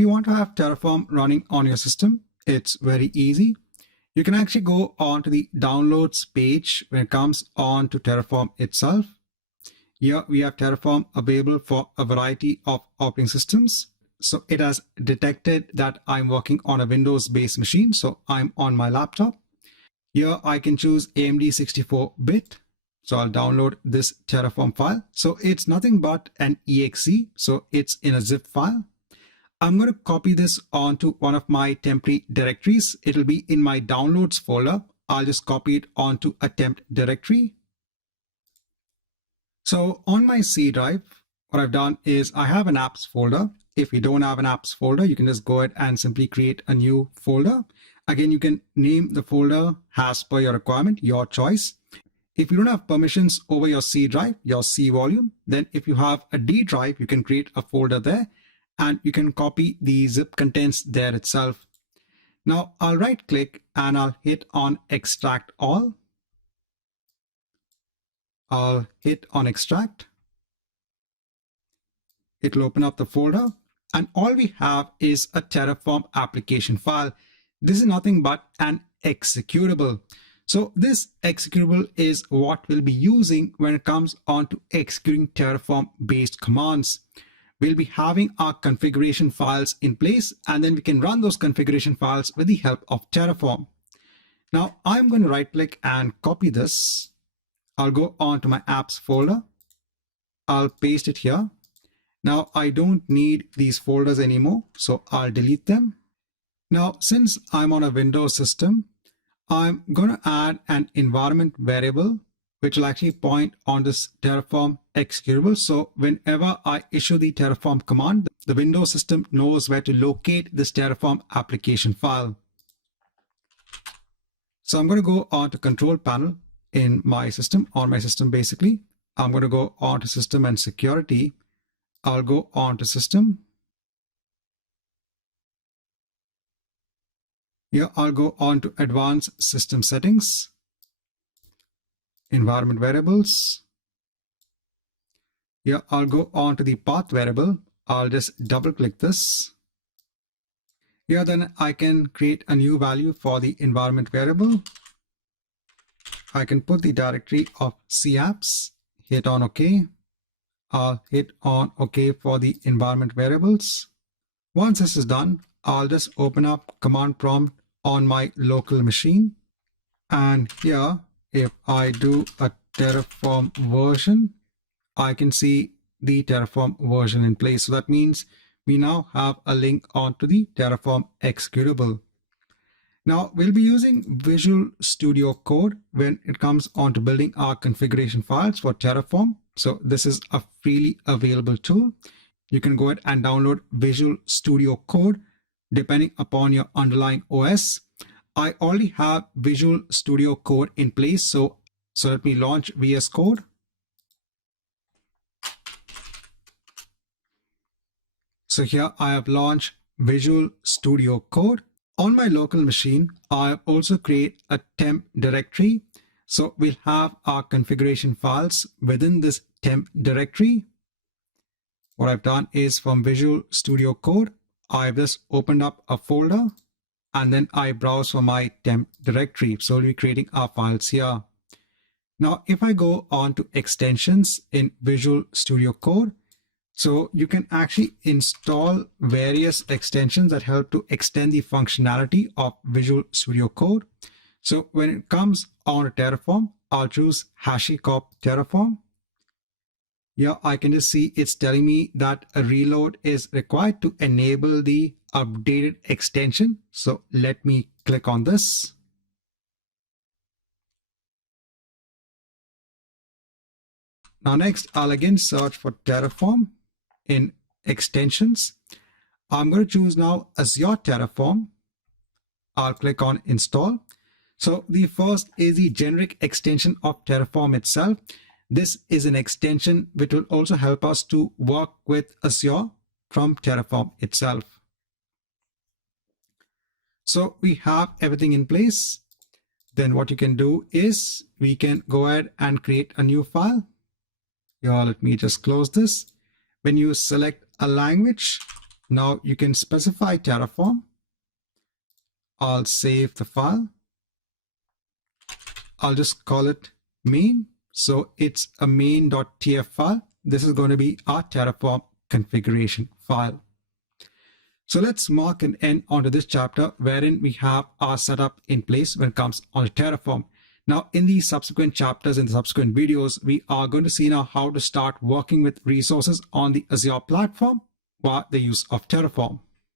you want to have Terraform running on your system, it's very easy. You can actually go on to the downloads page when it comes on to Terraform itself. Here we have Terraform available for a variety of operating systems. So it has detected that I'm working on a Windows-based machine. So I'm on my laptop. Here I can choose AMD 64-bit. So I'll download this Terraform file. So it's nothing but an exe. So it's in a zip file. I'm going to copy this onto one of my temporary directories. It'll be in my downloads folder. I'll just copy it onto a temp directory. So on my C drive, what I've done is I have an apps folder. If you don't have an apps folder, you can just go ahead and simply create a new folder. Again, you can name the folder as per your requirement, your choice. If you don't have permissions over your C drive, your C volume, then if you have a D drive, you can create a folder there and you can copy the zip contents there itself. Now I'll right click and I'll hit on extract all. I'll hit on extract. It'll open up the folder and all we have is a Terraform application file. This is nothing but an executable. So this executable is what we'll be using when it comes on to executing Terraform based commands. We'll be having our configuration files in place and then we can run those configuration files with the help of Terraform. Now I'm going to right click and copy this. I'll go on to my apps folder. I'll paste it here. Now I don't need these folders anymore, so I'll delete them. Now, since I'm on a Windows system, I'm going to add an environment variable, which will actually point on this Terraform executable. So whenever I issue the Terraform command, the Windows system knows where to locate this Terraform application file. So I'm going to go on to control panel in my system, on my system basically. I'm going to go on to system and security. I'll go on to system. Here I'll go on to advanced system settings, environment variables. Here I'll go on to the path variable. I'll just double click this. Here then I can create a new value for the environment variable. I can put the directory of CApps, hit on OK. I'll hit on OK for the environment variables. Once this is done, I'll just open up command prompt on my local machine. And here, if I do a Terraform version, I can see the Terraform version in place. So that means we now have a link onto the Terraform executable. Now we'll be using Visual Studio Code when it comes on to building our configuration files for Terraform. So this is a freely available tool. You can go ahead and download Visual Studio Code depending upon your underlying OS. I already have Visual Studio Code in place. So let me launch VS Code. So here I have launched Visual Studio Code. On my local machine, I have also created a temp directory. So we'll have our configuration files within this temp directory. What I've done is from Visual Studio Code, I've just opened up a folder and then I browse for my temp directory. So we'll be creating our files here. Now, if I go on to extensions in Visual Studio Code, so you can actually install various extensions that help to extend the functionality of Visual Studio Code. So when it comes on to Terraform, I'll choose HashiCorp Terraform. Here I can just see it's telling me that a reload is required to enable the updated extension. So let me click on this. Now next, I'll again search for Terraform in extensions. I'm going to choose now Azure Terraform. I'll click on install. So the first is the generic extension of Terraform itself. This is an extension which will also help us to work with Azure from Terraform itself. So we have everything in place. Then what you can do is we can go ahead and create a new file. Here, let me just close this. When you select a language, Now you can specify Terraform. I'll save the file. I'll just call it main. So it's a main.tf file. This is going to be our Terraform configuration file. So let's mark an end onto this chapter wherein we have our setup in place when it comes on Terraform. Now, in the subsequent chapters, in the subsequent videos, we are going to see now how to start working with resources on the Azure platform by the use of Terraform.